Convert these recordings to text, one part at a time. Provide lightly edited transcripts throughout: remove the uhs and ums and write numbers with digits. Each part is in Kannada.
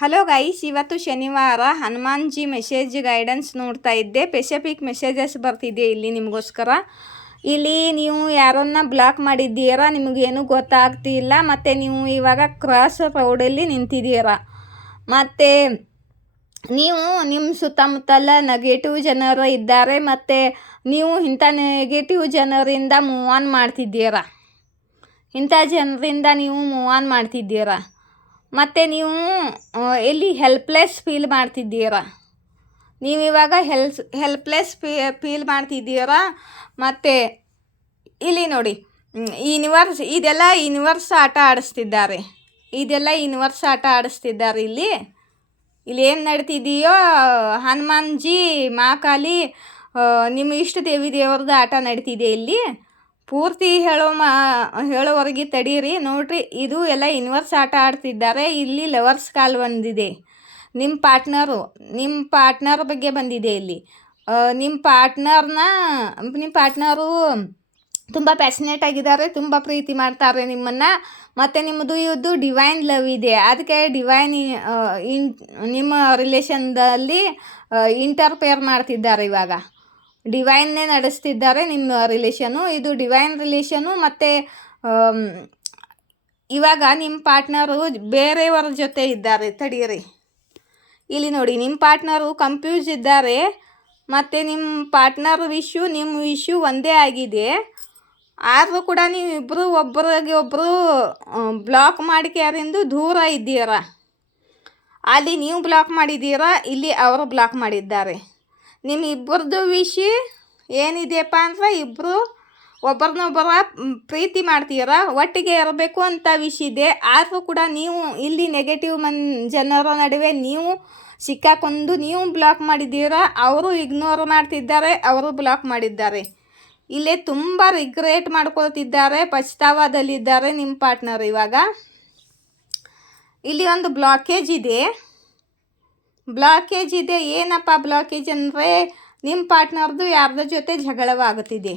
ಹಲೋ ಗೈಸ್, ಇವತ್ತು ಶನಿವಾರ ಹನುಮಾನ್ಜಿ ಮೆಸೇಜ್ ಗೈಡೆನ್ಸ್ ನೋಡ್ತಾ ಇದ್ದೆ. ಸ್ಪೆಸಿಫಿಕ್ ಮೆಸೇಜಸ್ ಬರ್ತಿದೆ ಇಲ್ಲಿ ನಿಮಗೋಸ್ಕರ. ಇಲ್ಲಿ ನೀವು ಯಾರನ್ನ ಬ್ಲಾಕ್ ಮಾಡಿದ್ದೀರಾ ನಿಮಗೇನು ಗೊತ್ತಾಗ್ತಿಲ್ಲ, ಮತ್ತು ನೀವು ಇವಾಗ ಕ್ರಾಸ್ ರೋಡಲ್ಲಿ ನಿಂತಿದ್ದೀರಾ, ಮತ್ತು ನೀವು ನಿಮ್ಮ ಸುತ್ತಮುತ್ತಲ ನೆಗೆಟಿವ್ ಜನರು ಇದ್ದಾರೆ, ಮತ್ತು ನೀವು ಇಂಥ ನೆಗೆಟಿವ್ ಜನರಿಂದ ಮೂವ್ ಆನ್ ಮಾಡ್ತಿದ್ದೀರಾ. ಇಂಥ ಜನರಿಂದ ನೀವು ಮೂವ್ ಆನ್ ಮಾಡ್ತಿದ್ದೀರಾ, ಮತ್ತು ನೀವು ಎಲ್ಲಿ ಹೆಲ್ಪ್ಲೆಸ್ ಫೀಲ್ ಮಾಡ್ತಿದ್ದೀರಾ. ನೀವಿವಾಗ ಹೆಲ್ಪ್ಲೆಸ್ ಫೀಲ್ ಮಾಡ್ತಿದ್ದೀರಾ. ಮತ್ತು ಇಲ್ಲಿ ನೋಡಿ, ಇದೆಲ್ಲ ಯೂನಿವರ್ಸ್ ಆಟ ಆಡಿಸ್ತಿದ್ದಾರೆ. ಇಲ್ಲಿ ಏನು ನಡೀತಿದೆಯೋ, ಹನುಮಾನ್ಜಿ ಮಹಾಕಾಲಿ ನಿಮ್ಮ ಇಷ್ಟ ದೇವ್ರದ್ದು ಆಟ ನಡೀತಿದೆ ಇಲ್ಲಿ. ಪೂರ್ತಿ ಹೇಳೋವರೆಗೆ ತಡೀರಿ. ನೋಡ್ರಿ, ಇದು ಎಲ್ಲ ಯೂನಿವರ್ಸ್ ಆಟ ಆಡ್ತಿದ್ದಾರೆ. ಇಲ್ಲಿ ಲವರ್ಸ್ ಕಾಲ್ ಬಂದಿದೆ. ನಿಮ್ಮ ಪಾರ್ಟ್ನರ್ ಬಗ್ಗೆ ಬಂದಿದೆ ಇಲ್ಲಿ. ನಿಮ್ಮ ಪಾರ್ಟ್ನರು ತುಂಬ ಪ್ಯಾಷನೇಟ್ ಆಗಿದ್ದಾರೆ, ತುಂಬ ಪ್ರೀತಿ ಮಾಡ್ತಾರೆ ನಿಮ್ಮನ್ನು, ಮತ್ತು ನಿಮ್ಮದು ಡಿವೈನ್ ಲವ್ ಇದೆ. ಅದಕ್ಕೆ ನಿಮ್ಮ ರಿಲೇಷನ್ದಲ್ಲಿ ಇಂಟರ್ಫೇರ್ ಮಾಡ್ತಿದ್ದಾರೆ. ಇವಾಗ ಡಿವೈನ್ನೇ ನಡೆಸ್ತಿದ್ದಾರೆ ನಿಮ್ಮ ರಿಲೇಷನು. ಇದು ಡಿವೈನ್ ರಿಲೇಷನು. ಮತ್ತು ಇವಾಗ ನಿಮ್ಮ ಪಾರ್ಟ್ನರು ಬೇರೆಯವರ ಜೊತೆ ಇದ್ದಾರೆ. ತಡೀರಿ, ಇಲ್ಲಿ ನೋಡಿ, ನಿಮ್ಮ ಪಾರ್ಟ್ನರು ಕನ್ಫ್ಯೂಸ್ ಇದ್ದಾರೆ, ಮತ್ತು ನಿಮ್ಮ ಪಾರ್ಟ್ನರ್ ನಿಮ್ಮ ವಿಶ್ಯೂ ಒಂದೇ ಆಗಿದೆ. ಆದರೂ ಕೂಡ ನೀವಿಬ್ಬರು ಒಬ್ಬರಿಗೆ ಒಬ್ಬರು ಬ್ಲಾಕ್ ಮಾಡಿಕ್ಯಾರಿಂದ ದೂರ ಇದ್ದೀರಾ. ಅಲ್ಲಿ ನೀವು ಬ್ಲಾಕ್ ಮಾಡಿದ್ದೀರಾ, ಇಲ್ಲಿ ಅವರು ಬ್ಲಾಕ್ ಮಾಡಿದ್ದಾರೆ. ನಿಮ್ಮಿಬ್ಬರದು ವಿಷಯ ಏನಿದೆಯಪ್ಪ ಅಂದರೆ, ಇಬ್ಬರು ಒಬ್ಬರನ್ನೊಬ್ಬರ ಪ್ರೀತಿ ಮಾಡ್ತೀರಾ, ಒಟ್ಟಿಗೆ ಇರಬೇಕು ಅಂತ ವಿಷಯ ಇದೆ. ಆದರೂ ಕೂಡ ನೀವು ಇಲ್ಲಿ ನೆಗೆಟಿವ್ ಜನರ ನಡುವೆ ನೀವು ಸಿಕ್ಕಾಕೊಂಡು ನೀವು ಬ್ಲಾಕ್ ಮಾಡಿದ್ದೀರಾ. ಅವರು ಇಗ್ನೋರ್ ಮಾಡ್ತಿದ್ದಾರೆ, ಅವರು ಬ್ಲಾಕ್ ಮಾಡಿದ್ದಾರೆ. ಇಲ್ಲೇ ತುಂಬ ರಿಗ್ರೆಟ್ ಮಾಡ್ಕೊಳ್ತಿದ್ದಾರೆ, ಪಶ್ಚಾತ್ತಾಪದಲ್ಲಿದ್ದಾರೆ ನಿಮ್ಮ ಪಾರ್ಟ್ನರ್. ಇವಾಗ ಇಲ್ಲಿ ಒಂದು ಬ್ಲಾಕೇಜ್ ಇದೆ. ಏನಪ್ಪ ಬ್ಲಾಕೇಜ್ ಅಂದರೆ, ನಿಮ್ಮ ಪಾರ್ಟ್ನರ್ದು ಯಾರ್ದ ಜೊತೆ ಜಗಳವಾಗುತ್ತಿದೆ.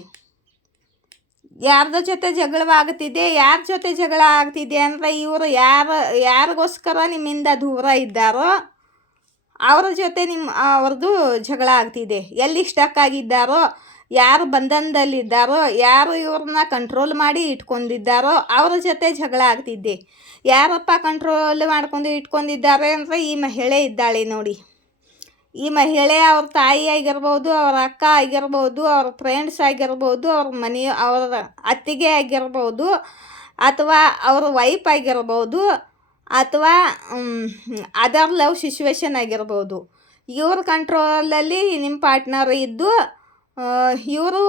ಯಾರ ಜೊತೆ ಜಗಳ ಆಗ್ತಿದೆ ಅಂದರೆ, ಇವರು ಯಾರಿಗೋಸ್ಕರ ನಿಮ್ಮಿಂದ ದೂರ ಇದ್ದಾರೋ ಅವರ ಜೊತೆ ಅವ್ರದ್ದು ಜಗಳ ಆಗ್ತಿದೆ. ಎಲ್ಲಿ ಸ್ಟಕ್ ಆಗಿದ್ದಾರೋ, ಯಾರು ಬಂಧನದಲ್ಲಿದ್ದಾರೋ, ಯಾರು ಇವ್ರನ್ನ ಕಂಟ್ರೋಲ್ ಮಾಡಿ ಇಟ್ಕೊಂಡಿದ್ದಾರೋ ಅವರ ಜೊತೆ ಜಗಳ ಆಗ್ತಿದ್ದೆ. ಯಾರಪ್ಪ ಕಂಟ್ರೋಲ್ ಮಾಡ್ಕೊಂಡು ಇಟ್ಕೊಂಡಿದ್ದಾರೆ ಅಂದರೆ, ಈ ಮಹಿಳೆ ಇದ್ದಾಳೆ ನೋಡಿ. ಈ ಮಹಿಳೆ ಅವ್ರ ತಾಯಿ ಆಗಿರ್ಬೋದು, ಅವ್ರ ಅಕ್ಕ ಆಗಿರ್ಬೋದು, ಅವ್ರ ಫ್ರೆಂಡ್ಸ್ ಆಗಿರ್ಬೋದು, ಅವ್ರ ಅತ್ತಿಗೆ ಆಗಿರ್ಬೋದು, ಅಥವಾ ಅವ್ರ ವೈಫ್ ಆಗಿರ್ಬೋದು, ಅಥವಾ ಅದರ್ ಲವ್ ಸಿಚುವೇಶನ್ ಆಗಿರ್ಬೋದು. ಇವ್ರ ಕಂಟ್ರೋಲಲ್ಲಿ ನಿಮ್ಮ ಪಾರ್ಟ್ನರ್ ಇದ್ದು ಇವರು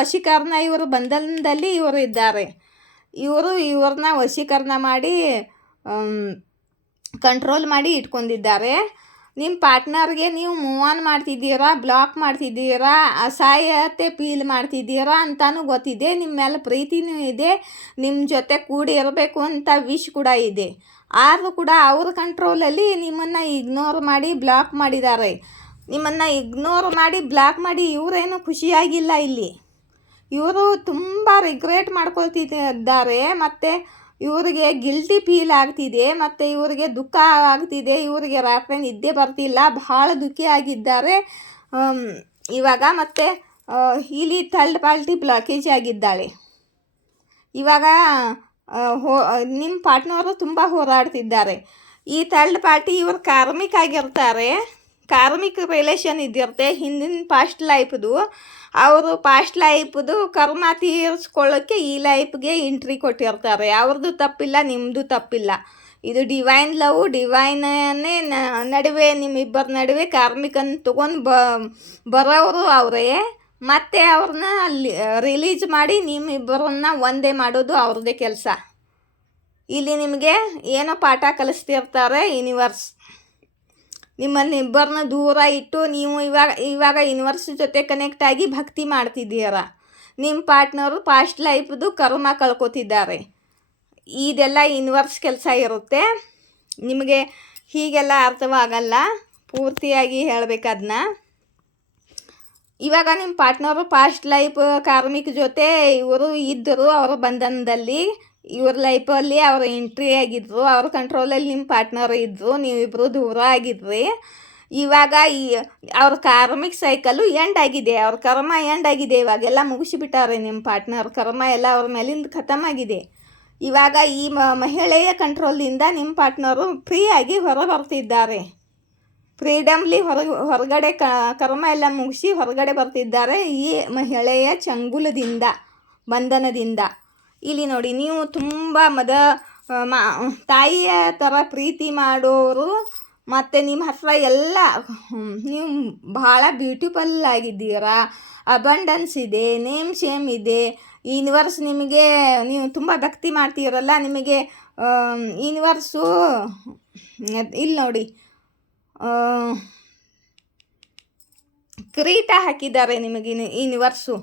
ವಶೀಕರಣ, ಇವರು ಬಂಧನದಲ್ಲಿ ಇವರು ಇದ್ದಾರೆ. ಇವ್ರನ್ನ ವಶೀಕರಣ ಮಾಡಿ ಕಂಟ್ರೋಲ್ ಮಾಡಿ ಇಟ್ಕೊಂಡಿದ್ದಾರೆ. ನಿಮ್ಮ ಪಾರ್ಟ್ನರ್ಗೆ ನೀವು ಮೂವ್ ಆನ್ ಮಾಡ್ತಿದ್ದೀರಾ, ಬ್ಲಾಕ್ ಮಾಡ್ತಿದ್ದೀರಾ, ಅಸಹಾಯತೆ ಫೀಲ್ ಮಾಡ್ತಿದ್ದೀರಾ ಅಂತಾನು ಗೊತ್ತಿದೆ. ನಿಮ್ಮ ಮೇಲೆ ಪ್ರೀತಿನೂ ಇದೆ, ನಿಮ್ಮ ಜೊತೆ ಕೂಡಿ ಇರಬೇಕು ಅಂತ ವಿಶ್ ಕೂಡ ಇದೆ. ಆದರೂ ಕೂಡ ಅವ್ರ ಕಂಟ್ರೋಲಲ್ಲಿ ನಿಮ್ಮನ್ನು ಇಗ್ನೋರ್ ಮಾಡಿ ಬ್ಲಾಕ್ ಮಾಡಿದ್ದಾರೆ. ನಿಮ್ಮನ್ನು ಇಗ್ನೋರ್ ಮಾಡಿ ಬ್ಲಾಕ್ ಮಾಡಿ ಇವರೇನು ಖುಷಿಯಾಗಿಲ್ಲ. ಇಲ್ಲಿ ಇವರು ತುಂಬ ರಿಗ್ರೆಟ್ ಮಾಡ್ಕೊಳ್ತಿದ್ದಾರೆ, ಮತ್ತು ಇವರಿಗೆ ಗಿಲ್ಟಿ ಫೀಲ್ ಆಗ್ತಿದೆ, ಮತ್ತು ಇವರಿಗೆ ದುಃಖ ಆಗ್ತಿದೆ. ಇವರಿಗೆ ರಾತ್ರಿ ನಿದ್ದೆ ಬರ್ತಿಲ್ಲ, ಭಾಳ ದುಃಖಿ ಆಗಿದ್ದಾರೆ ಇವಾಗ. ಮತ್ತು ಇಲ್ಲಿ ಥರ್ಡ್ ಪಾರ್ಟಿ ಬ್ಲಾಕೇಜ್ ಆಗಿದ್ದಾಳೆ. ಇವಾಗ ನಿಮ್ಮ ಪಾರ್ಟ್ನರು ತುಂಬ ಹೋರಾಡ್ತಿದ್ದಾರೆ. ಈ ಥರ್ಡ್ ಪಾರ್ಟಿ ಇವರು ಕಾರ್ಮಿಕ್ ಆಗಿರ್ತಾರೆ, ಕಾರ್ಮಿಕ್ ರಿಲೇಷನ್ ಇದ್ದಿರುತ್ತೆ ಹಿಂದಿನ ಪಾಸ್ಟ್ ಲೈಫ್ದು. ಅವರು ಪಾಸ್ಟ್ ಲೈಫ್ದು ಕರ್ಮ ತೀರಿಸ್ಕೊಳ್ಳೋಕ್ಕೆ ಈ ಲೈಫ್ಗೆ ಎಂಟ್ರಿ ಕೊಟ್ಟಿರ್ತಾರೆ. ಅವ್ರದ್ದು ತಪ್ಪಿಲ್ಲ, ನಿಮ್ಮದು ತಪ್ಪಿಲ್ಲ. ಇದು ಡಿವೈನ್ ಲವ್, ಡಿವೈನೇ ನಡುವೆ ನಿಮ್ಮಿಬ್ಬರ ನಡುವೆ ಕಾರ್ಮಿಕನ್ನು ತೊಗೊಂಡು ಬರೋರು ಅವರೇ. ಮತ್ತು ಅವ್ರನ್ನ ರಿಲೀಸ್ ಮಾಡಿ ನಿಮ್ಮಿಬ್ಬರನ್ನ ಒಂದೇ ಮಾಡೋದು ಅವ್ರದ್ದೇ ಕೆಲಸ. ಇಲ್ಲಿ ನಿಮಗೆ ಏನೋ ಪಾಠ ಕಲಿಸ್ತಿರ್ತಾರೆ ಯೂನಿವರ್ಸ್. ನಿಮ್ಮನ್ನಿಬ್ಬರನ್ನ ದೂರ ಇಟ್ಟು ನೀವು ಇವಾಗ ಯೂನಿವರ್ಸ್ ಜೊತೆ ಕನೆಕ್ಟ್ ಆಗಿ ಭಕ್ತಿ ಮಾಡ್ತಿದ್ದೀರಾ. ನಿಮ್ಮ ಪಾರ್ಟ್ನರು ಪಾಸ್ಟ್ ಲೈಫ್ದು ಕರ್ಮ ಕಳ್ಕೊತಿದ್ದಾರೆ. ಇದೆಲ್ಲ ಯೂನಿವರ್ಸ್ ಕೆಲಸ ಇರುತ್ತೆ. ನಿಮಗೆ ಹೀಗೆಲ್ಲ ಅರ್ಥವಾಗಲ್ಲ, ಪೂರ್ತಿಯಾಗಿ ಹೇಳಬೇಕದನ್ನ. ಇವಾಗ ನಿಮ್ಮ ಪಾರ್ಟ್ನರು ಪಾಸ್ಟ್ ಲೈಫ್ ಕಾರ್ಮಿಕ್ ಜೊತೆ ಇವರು ಇದ್ದರು, ಅವರ ಬಂಧನದಲ್ಲಿ. ಇವ್ರ ಲೈಫಲ್ಲಿ ಅವ್ರ ಎಂಟ್ರಿ ಆಗಿದ್ರು, ಅವ್ರ ಕಂಟ್ರೋಲಲ್ಲಿ ನಿಮ್ಮ ಪಾರ್ಟ್ನರ್ ಇದ್ದರು, ನೀವಿಬ್ಬರು ದೂರ ಆಗಿದ್ರಿ. ಇವಾಗ ಅವ್ರ ಕಾರ್ಮಿಕ್ ಸೈಕಲ್ಲು ಎಂಡ್ ಆಗಿದೆ, ಅವ್ರ ಕರ್ಮ ಎಂಡ್ ಆಗಿದೆ. ಇವಾಗೆಲ್ಲ ಮುಗಿಸಿಬಿಟ್ಟಾರೆ ನಿಮ್ಮ ಪಾರ್ಟ್ನರ್, ಕರ್ಮ ಎಲ್ಲ ಅವ್ರ ಮೇಲಿಂದ ಖತಮ್ ಆಗಿದೆ. ಇವಾಗ ಈ ಮಹಿಳೆಯ ಕಂಟ್ರೋಲಿಂದ ನಿಮ್ಮ ಪಾರ್ಟ್ನರು ಫ್ರೀಯಾಗಿ ಹೊರ ಬರ್ತಿದ್ದಾರೆ, ಫ್ರೀಡಮ್ಲಿ ಹೊರಗಡೆ ಕರ್ಮ ಎಲ್ಲ ಮುಗಿಸಿ ಹೊರಗಡೆ ಬರ್ತಿದ್ದಾರೆ ಈ ಮಹಿಳೆಯ ಚಂಗುಲದಿಂದ, ಬಂಧನದಿಂದ. ಇಲ್ಲಿ ನೋಡಿ, ನೀವು ತುಂಬ ತಾಯಿಯ ಥರ ಪ್ರೀತಿ ಮಾಡೋರು, ಮತ್ತು ನಿಮ್ಮ ಹತ್ರ ಎಲ್ಲ ನೀವು ಭಾಳ ಬ್ಯೂಟಿಫುಲ್ ಆಗಿದ್ದೀರಾ, ಅಬಂಡೆನ್ಸ್ ಇದೆ, ನೇಮ್ ಶೇಮ್ ಇದೆ. ಯೂನಿವರ್ಸ್ ನಿಮಗೆ, ನೀವು ತುಂಬ ಭಕ್ತಿ ಮಾಡ್ತೀರಲ್ಲ, ನಿಮಗೆ ಯೂನಿವರ್ಸು ಇಲ್ಲಿ ನೋಡಿ ಕಿರೀಟ ಹಾಕಿದ್ದಾರೆ ನಿಮಗೆ ಯೂನಿವರ್ಸು.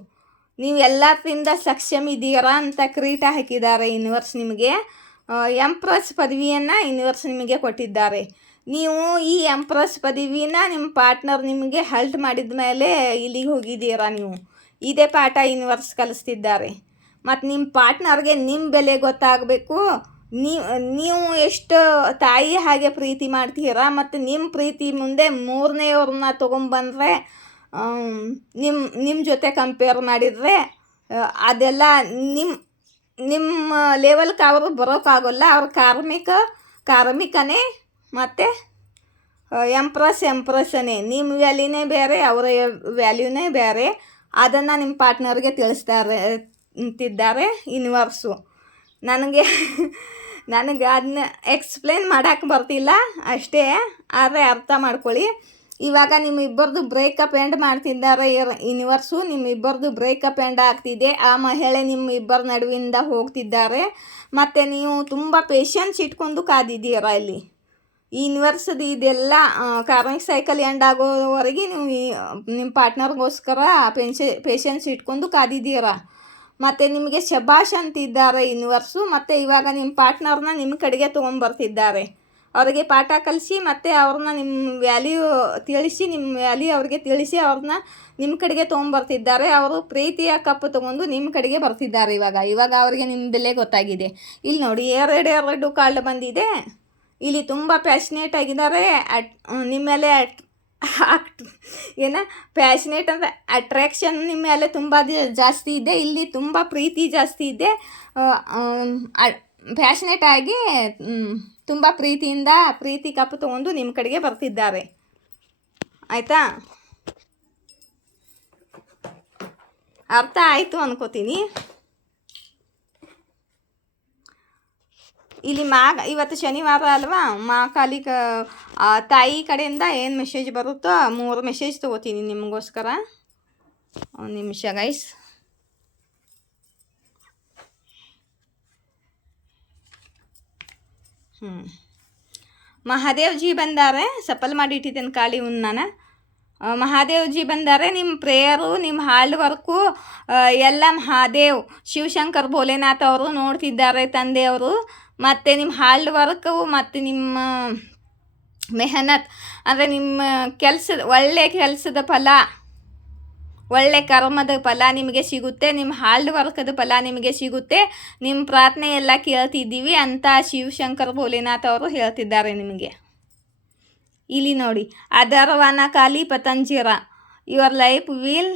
ನೀವು ಎಲ್ಲರಿಂದ ಸಕ್ಷಮ ಇದ್ದೀರಾ ಅಂತ ಕಿರೀಟ ಹಾಕಿದ್ದಾರೆ ಯೂನಿವರ್ಸ್ ನಿಮಗೆ. ಎಂಪ್ರೆಸ್ ಪದವಿಯನ್ನು ಯೂನಿವರ್ಸ್ ನಿಮಗೆ ಕೊಟ್ಟಿದ್ದಾರೆ. ನೀವು ಈ ಎಂಪ್ರೆಸ್ ಪದವಿನ ನಿಮ್ಮ ಪಾರ್ಟ್ನರ್ ನಿಮಗೆ ಹಲ್ಟ್ ಮಾಡಿದ ಮೇಲೆ ಇಲ್ಲಿಗೆ ಹೋಗಿದ್ದೀರಾ ನೀವು. ಇದೇ ಪಾಠ ಯೂನಿವರ್ಸ್ ಕಲಿಸ್ತಿದ್ದಾರೆ. ಮತ್ತು ನಿಮ್ಮ ಪಾರ್ಟ್ನರ್ಗೆ ನಿಮ್ಮ ಬೆಲೆ ಗೊತ್ತಾಗಬೇಕು. ನೀವು ಎಷ್ಟು ತಾಯಿ ಹಾಗೆ ಪ್ರೀತಿ ಮಾಡ್ತೀರಾ, ಮತ್ತು ನಿಮ್ಮ ಪ್ರೀತಿ ಮುಂದೆ ಮೂರನೇವ್ರನ್ನ ತೊಗೊಂಬಂದರೆ ನಿಮ್ಮ ಜೊತೆ ಕಂಪೇರ್ ಮಾಡಿದರೆ ಅದೆಲ್ಲ ನಿಮ್ಮ ಲೆವೆಲ್ಗೆ ಅವರು ಬರೋಕ್ಕಾಗೋಲ್ಲ. ಅವ್ರ ಕಾರ್ಮಿಕನೇ ಮತ್ತು ಎಂಪ್ರೆಸ್ಸನೇ. ನಿಮ್ಮ ವ್ಯಾಲ್ಯೂನೇ ಬೇರೆ, ಅವರ ವ್ಯಾಲ್ಯೂನೇ ಬೇರೆ. ಅದನ್ನು ನಿಮ್ಮ ಪಾರ್ಟ್ನರ್ಗೆ ತಿಳಿಸ್ತಿದ್ದಾರೆ ಯೂನಿವರ್ಸು. ನನಗೆ ಅದನ್ನ ಎಕ್ಸ್ಪ್ಲೇನ್ ಮಾಡೋಕ್ಕೆ ಬರ್ತಿಲ್ಲ ಅಷ್ಟೇ, ಆದರೆ ಅರ್ಥ ಮಾಡ್ಕೊಳ್ಳಿ. ಇವಾಗ ನಿಮ್ಮಿಬ್ಬರದು ಬ್ರೇಕಪ್ ಎಂಡ್ ಮಾಡ್ತಿದ್ದಾರೆ ಯೂನಿವರ್ಸು. ನಿಮ್ಮಿಬ್ಬರದು ಬ್ರೇಕಪ್ ಎಂಡ್ ಆಗ್ತಿದೆ. ಆ ಮಹಿಳೆ ನಿಮ್ಮಿಬ್ಬರ ನಡುವಿಂದ ಹೋಗ್ತಿದ್ದಾರೆ. ಮತ್ತು ನೀವು ತುಂಬ ಪೇಷನ್ಸ್ ಇಟ್ಕೊಂಡು ಕಾದಿದ್ದೀರಾ ಇಲ್ಲಿ. ಯೂನಿವರ್ಸದು ಇದೆಲ್ಲ ಕಾರ್ಮಿಕ್ ಸೈಕಲ್ ಎಂಡ್ ಆಗೋವರೆಗೆ ನೀವು ನಿಮ್ಮ ಪಾರ್ಟ್ನರ್ಗೋಸ್ಕರ ಪೇಷನ್ಸ್ ಇಟ್ಕೊಂಡು ಕಾದಿದ್ದೀರಾ. ಮತ್ತು ನಿಮಗೆ ಶಬಾಷ್ ಅಂತಿದ್ದಾರೆ ಯೂನಿವರ್ಸು. ಮತ್ತು ಇವಾಗ ನಿಮ್ಮ ಪಾರ್ಟ್ನರ್ನ ನಿಮ್ಮ ಕಡೆಗೆ ತೊಗೊಂಬರ್ತಿದ್ದಾರೆ. ಅವರಿಗೆ ಪಾಠ ಕಲಿಸಿ, ಮತ್ತು ಅವ್ರನ್ನ ನಿಮ್ಮ ವ್ಯಾಲ್ಯೂ ತಿಳಿಸಿ, ನಿಮ್ಮ ವ್ಯಾಲ್ಯೂ ಅವ್ರಿಗೆ ತಿಳಿಸಿ ಅವ್ರನ್ನ ನಿಮ್ಮ ಕಡೆಗೆ ತೊಗೊಂಬರ್ತಿದ್ದಾರೆ. ಅವರು ಪ್ರೀತಿಯ ಕಪ್ಪು ತೊಗೊಂಡು ನಿಮ್ಮ ಕಡೆಗೆ ಬರ್ತಿದ್ದಾರೆ. ಇವಾಗ ಅವರಿಗೆ ನಿಮ್ಮ ಬೆಲೆ ಗೊತ್ತಾಗಿದೆ. ಇಲ್ಲಿ ನೋಡಿ, ಎರಡು ಕಾರ್ಡ್ ಬಂದಿದೆ. ಇಲ್ಲಿ ತುಂಬ ಪ್ಯಾಷನೇಟ್ ಆಗಿದ್ದಾರೆ. ನಿಮ್ಮ ಮೇಲೆ ಪ್ಯಾಷನೇಟ್ ಅಂದರೆ ಅಟ್ರ್ಯಾಕ್ಷನ್ ನಿಮ್ಮ ಮೇಲೆ ತುಂಬ ಜಾಸ್ತಿ ಇದೆ. ಇಲ್ಲಿ ತುಂಬ ಪ್ರೀತಿ ಜಾಸ್ತಿ ಇದೆ. ಪ್ಯಾಷನೇಟ್ ಆಗಿ ತುಂಬ ಪ್ರೀತಿಯಿಂದ ಪ್ರೀತಿ ಕಪ್ಪು ತೊಗೊಂಡು ನಿಮ್ಮ ಕಡೆಗೆ ಬರ್ತಿದ್ದಾರೆ. ಆಯಿತಾ? ಅರ್ಥ ಆಯಿತು ಅನ್ಕೋತೀನಿ. ಇಲ್ಲಿ ಇವತ್ತು ಶನಿವಾರ ಅಲ್ವಾ, ಕಾಲಿ ತಾಯಿ ಕಡೆಯಿಂದ ಏನು ಮೆಸೇಜ್ ಬರುತ್ತೋ 3 ಮೆಸೇಜ್ ತೊಗೋತೀನಿ ನಿಮಗೋಸ್ಕರ. ಒಂದು ನಿಮಿಷ ಗೈಸ್. ಮಹಾದೇವ್ ಜಿ ಬಂದಾರೆ. ಸಫಲ್ ಮಾಡಿ ಇಟ್ಟಿದ್ದೇನೆ ಖಾಲಿ ನಾನು. ಮಹಾದೇವ್ ಜಿ ಬಂದಾರೆ. ನಿಮ್ಮ ಪ್ರೇಯರು, ನಿಮ್ಮ ಹಾರ್ಡ್ ವರ್ಕು ಎಲ್ಲ ಮಹಾದೇವ್ ಶಿವಶಂಕರ್ ಭೋಲೆನಾಥ್ ಅವರು ನೋಡ್ತಿದ್ದಾರೆ, ತಂದೆಯವರು. ಮತ್ತು ನಿಮ್ಮ ಹಾರ್ಡ್ ವರ್ಕು ಮತ್ತು ನಿಮ್ಮ ಮೆಹನತ್ ಅಂದರೆ ನಿಮ್ಮ ಒಳ್ಳೆಯ ಕೆಲಸದ ಫಲ, ಒಳ್ಳೆ ಕರ್ಮದ ಫಲ ನಿಮಗೆ ಸಿಗುತ್ತೆ. ನಿಮ್ಮ ಹಾರ್ಡ್ ವರ್ಕದ ಫಲ ನಿಮಗೆ ಸಿಗುತ್ತೆ. ನಿಮ್ಮ ಪ್ರಾರ್ಥನೆ ಎಲ್ಲ ಕೇಳ್ತಿದ್ದೀವಿ ಅಂತ ಶಿವಶಂಕರ್ ಭೋಲೆನಾಥ್ ಅವರು ಹೇಳ್ತಿದ್ದಾರೆ ನಿಮಗೆ. ಇಲ್ಲಿ ನೋಡಿ, ಅದರ್ವನ ಕಾಲಿ ಪತಂಜರ, ಯುವರ್ ಲೈಫ್ ವಿಲ್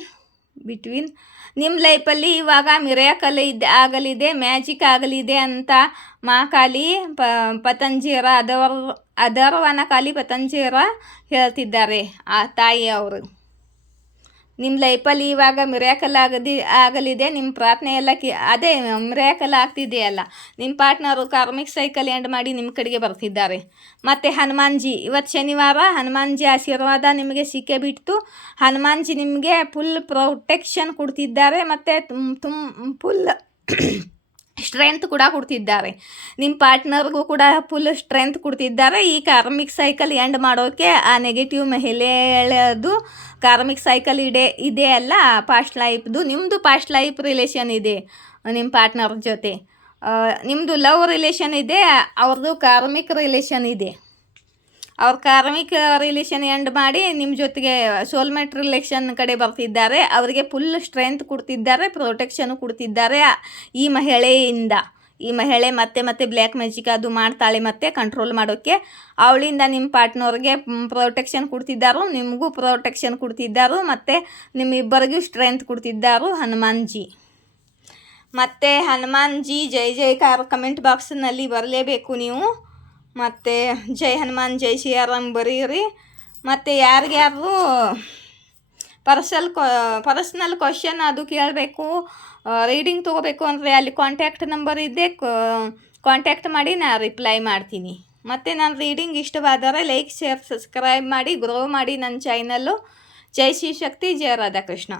ಬಿಟ್ವೀನ್. ನಿಮ್ಮ ಲೈಫಲ್ಲಿ ಇವಾಗ ಮಿರಾಕಲ್ ಆಗಲಿದೆ, ಮ್ಯಾಜಿಕ್ ಆಗಲಿದೆ ಅಂತ ಕಾಲಿ ಪತಂಜರ ಅದರ್ವನ ಕಾಲಿ ಪತಂಜರ ಹೇಳ್ತಿದ್ದಾರೆ ಆ ತಾಯಿಯವರು. ನಿಮ್ಮ ಲೈಫಲ್ಲಿ ಇವಾಗ ಮಿರಾಕಲ್ ಆಗಲಿದೆ. ನಿಮ್ಮ ಪ್ರಾರ್ಥನೆ ಎಲ್ಲ ಅದೇ ಮಿರಾಕಲ್ ಆಗ್ತಿದೆಯಲ್ಲ. ನಿಮ್ಮ ಪಾರ್ಟ್ನರು ಕಾರ್ಮಿಕ್ ಸೈಕಲ್ ಎಂಡ್ ಮಾಡಿ ನಿಮ್ಮ ಕಡೆಗೆ ಬರ್ತಿದ್ದಾರೆ. ಮತ್ತು ಹನುಮಾನ್ಜಿ, ಇವತ್ತು ಶನಿವಾರ, ಹನುಮಾನ್ಜಿ ಆಶೀರ್ವಾದ ನಿಮಗೆ ಸಿಕ್ಕೇ ಬಿಟ್ಟು. ಹನುಮಾನ್ಜಿ ನಿಮಗೆ ಫುಲ್ ಪ್ರೊಟೆಕ್ಷನ್ ಕೊಡ್ತಿದ್ದಾರೆ ಮತ್ತು ಫುಲ್ ಸ್ಟ್ರೆಂತ್ ಕೂಡ ಕೊಡ್ತಿದ್ದಾರೆ. ನಿಮ್ಮ ಪಾರ್ಟ್ನರ್ಗೂ ಕೂಡ ಫುಲ್ ಸ್ಟ್ರೆಂತ್ ಕೊಡ್ತಿದ್ದಾರೆ. ಈ ಕಾರ್ಮಿಕ್ ಸೈಕಲ್ ಎಂಡ್ ಮಾಡೋಕ್ಕೆ ಆ ನೆಗೆಟಿವ್ ಮಹಿಳೆಯದು ಕಾರ್ಮಿಕ್ ಸೈಕಲ್ ಇದೆ ಅಲ್ಲ, ಪಾಸ್ಟ್ ಲೈಫ್ದು. ನಿಮ್ಮದು ಪಾಸ್ಟ್ ಲೈಫ್ ರಿಲೇಷನ್ ಇದೆ ನಿಮ್ಮ ಪಾರ್ಟ್ನರ್ ಜೊತೆ. ನಿಮ್ಮದು ಲವ್ ರಿಲೇಷನ್ ಇದೆ, ಅವ್ರದ್ದು ಕಾರ್ಮಿಕ್ ರಿಲೇಷನ್ ಇದೆ. ಅವ್ರ ಕಾರ್ಮಿಕ್ ರಿಲೇಷನ್ ಎಂಡ್ ಮಾಡಿ ನಿಮ್ಮ ಜೊತೆಗೆ ಸೋಲ್ಮೇಟ್ ರಿಲೇಷನ್ ಕಡೆ ಬರ್ತಿದ್ದಾರೆ. ಅವರಿಗೆ ಫುಲ್ ಸ್ಟ್ರೆಂತ್ ಕೊಡ್ತಿದ್ದಾರೆ, ಪ್ರೊಟೆಕ್ಷನ್ ಕೊಡ್ತಿದ್ದಾರೆ ಈ ಮಹಿಳೆಯಿಂದ. ಈ ಮಹಿಳೆ ಮತ್ತೆ ಮತ್ತೆ ಬ್ಲ್ಯಾಕ್ ಮ್ಯಾಜಿಕ್ ಅದು ಮಾಡ್ತಾಳೆ ಮತ್ತೆ ಕಂಟ್ರೋಲ್ ಮಾಡೋಕ್ಕೆ. ಅವಳಿಂದ ನಿಮ್ಮ ಪಾರ್ಟ್ನರ್ಗೆ ಪ್ರೊಟೆಕ್ಷನ್ ಕೊಡ್ತಿದ್ದಾರು, ನಿಮಗೂ ಪ್ರೊಟೆಕ್ಷನ್ ಕೊಡ್ತಿದ್ದಾರು, ಮತ್ತು ನಿಮ್ಮಿಬ್ಬರಿಗೂ ಸ್ಟ್ರೆಂತ್ ಕೊಡ್ತಿದ್ದಾರು ಹನುಮಾನ್ ಜಿ. ಮತ್ತು ಹನುಮಾನ್ ಜಿ ಜೈ ಜೈಕಾರ ಕಮೆಂಟ್ ಬಾಕ್ಸ್ನಲ್ಲಿ ಬರಲೇಬೇಕು ನೀವು. ಮತ್ತು ಜೈ ಹನುಮಾನ್ ಜೈ ಶ್ರೀರಾಮ್ ಬರೀರಿ. ಮತ್ತು ಯಾರಿಗ್ಯಾರು ಪರ್ಸ್ನಲ್ ಕ್ವಶನ್ ಅದು ಕೇಳಬೇಕು, ರೀಡಿಂಗ್ ತೊಗೋಬೇಕು ಅಂದರೆ ಅಲ್ಲಿ ಕಾಂಟ್ಯಾಕ್ಟ್ ನಂಬರ್ ಇದೆ, ಕಾಂಟ್ಯಾಕ್ಟ್ ಮಾಡಿ ನಾನು ರಿಪ್ಲೈ ಮಾಡ್ತೀನಿ. ಮತ್ತು ನನ್ನ ರೀಡಿಂಗ್ ಇಷ್ಟವಾದರೆ ಲೈಕ್ ಶೇರ್ ಸಬ್ಸ್ಕ್ರೈಬ್ ಮಾಡಿ ಗ್ರೋ ಮಾಡಿ ನನ್ನ ಚಾನಲ್ಲು. ಜೈ ಶ್ರೀ ಶಕ್ತಿ, ಜಯ ರಾಧಾಕೃಷ್ಣ.